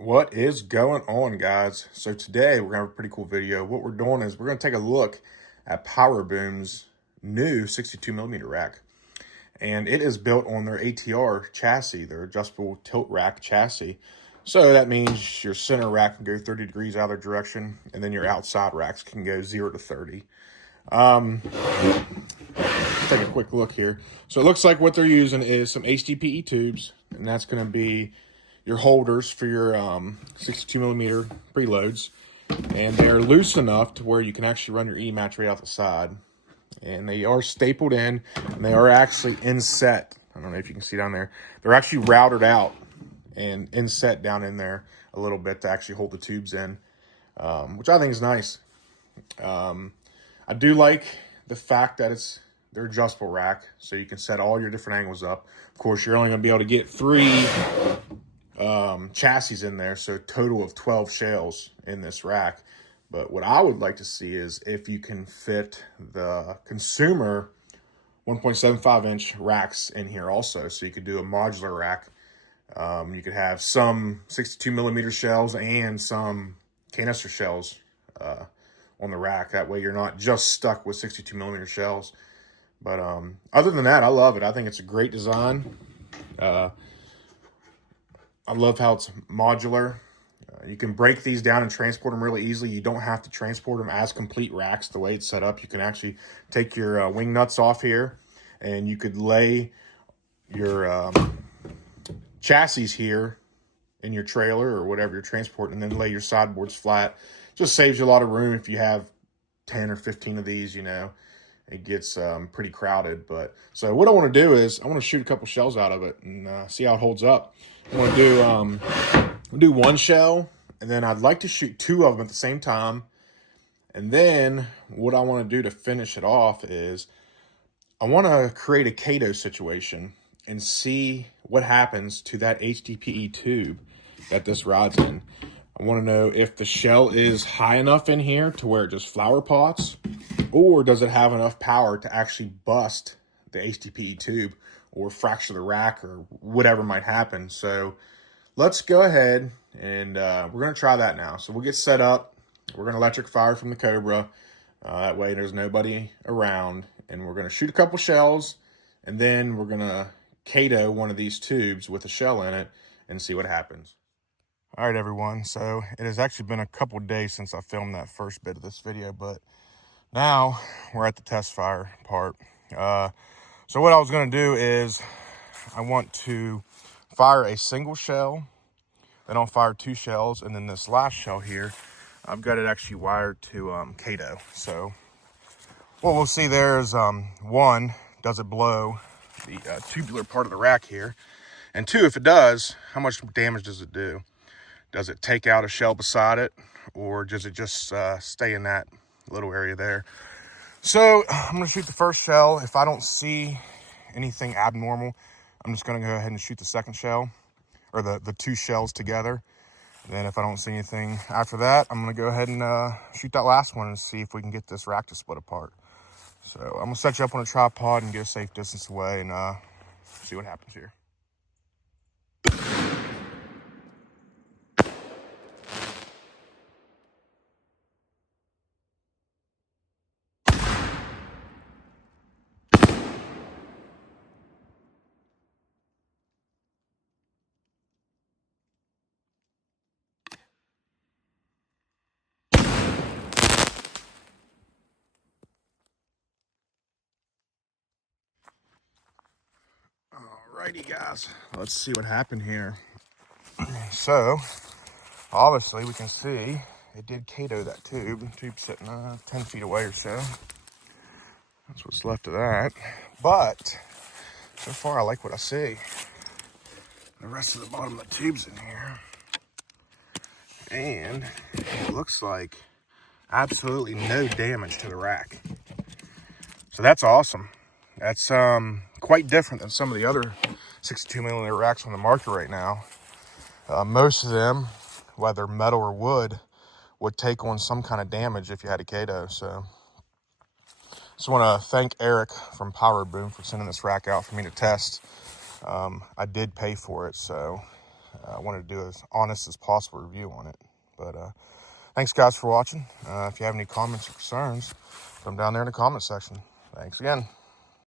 What is going on, guys? So today we're gonna have a pretty cool video. What we're doing is we're gonna take a look at Pyroboom's new 62mm rack, and it is built on their ATR chassis, their adjustable tilt rack chassis. So that means your center rack can go 30 degrees either direction, and then your outside racks can go 0 to 30. Let's take a quick look here. So it looks like what they're using is some HDPE tubes, and that's going to be your holders for your 62mm preloads. And they're loose enough to where you can actually run your E-match right out the side. And they are stapled in, and they are actually inset. I don't know if you can see down there. They're actually routed out and inset down in there a little bit to actually hold the tubes in, which I think is nice. I do like the fact that it's their adjustable rack, so you can set all your different angles up. Of course, you're only going to be able to get 3 chassis in there, so a total of 12 shells in this rack. But what I would like to see is if you can fit the consumer 1.75-inch racks in here also, so you could do a modular rack. You could have some 62mm shells and some canister shells on the rack. That way you're not just stuck with 62mm shells. But other than that, I love it. I think it's a great design. I love how it's modular. You can break these down and transport them really easily. You don't have to transport them as complete racks the way it's set up. You can actually take your wing nuts off here, and you could lay your chassis here in your trailer or whatever you're transporting, and then lay your sideboards flat. Just saves you a lot of room if you have 10 or 15 of these, you know. It gets pretty crowded. But so what I want to do is I want to shoot a couple shells out of it and see how it holds up. I want to do one shell, and then I'd like to shoot 2 of them at the same time. And then what I want to do to finish it off is I want to create a Kato situation and see what happens to that HDPE tube that this rides in. I want to know if the shell is high enough in here to where it just flower pots, or does it have enough power to actually bust the HDPE tube or fracture the rack or whatever might happen. So let's go ahead and we're going to try that now. So we'll get set up. We're going to electric fire from the Cobra. That way there's nobody around. And we're going to shoot a couple shells. And then we're going to Kato one of these tubes with a shell in it and see what happens. All right, everyone. So it has actually been a couple days since I filmed that first bit of this video. But now we're at the test fire part. So what I was going to do is I want to fire a single shell. Then I'll fire 2 shells, and then this last shell here, I've got it actually wired to Kato. So what we'll see there is 1, does it blow the tubular part of the rack here? And 2, if it does, how much damage does it do? Does it take out a shell beside it, or does it just stay in that little area there? So I'm going to shoot the first shell. If I don't see anything abnormal, I'm just going to go ahead and shoot the second shell, or the 2 shells together. And then if I don't see anything after that, I'm going to go ahead and shoot that last one and see if we can get this rack to split apart. So I'm going to set you up on a tripod and get a safe distance away and see what happens here. Alrighty, guys, let's see what happened here. So obviously we can see it did Kato that tube. The tube's sitting 10 feet away or so. That's what's left of that. But so far I like what I see. The rest of the bottom of the tube's in here. And it looks like absolutely no damage to the rack. So that's awesome. That's quite different than some of the other 62mm racks on the market right now. Most of them, whether metal or wood, would take on some kind of damage if you had a Kato. So just want to thank Eric from Pyroboom for sending this rack out for me to test. I did pay for it, so I wanted to do as honest as possible review on it. But thanks, guys, for watching. If you have any comments or concerns, put them down there in the comment section. Thanks again.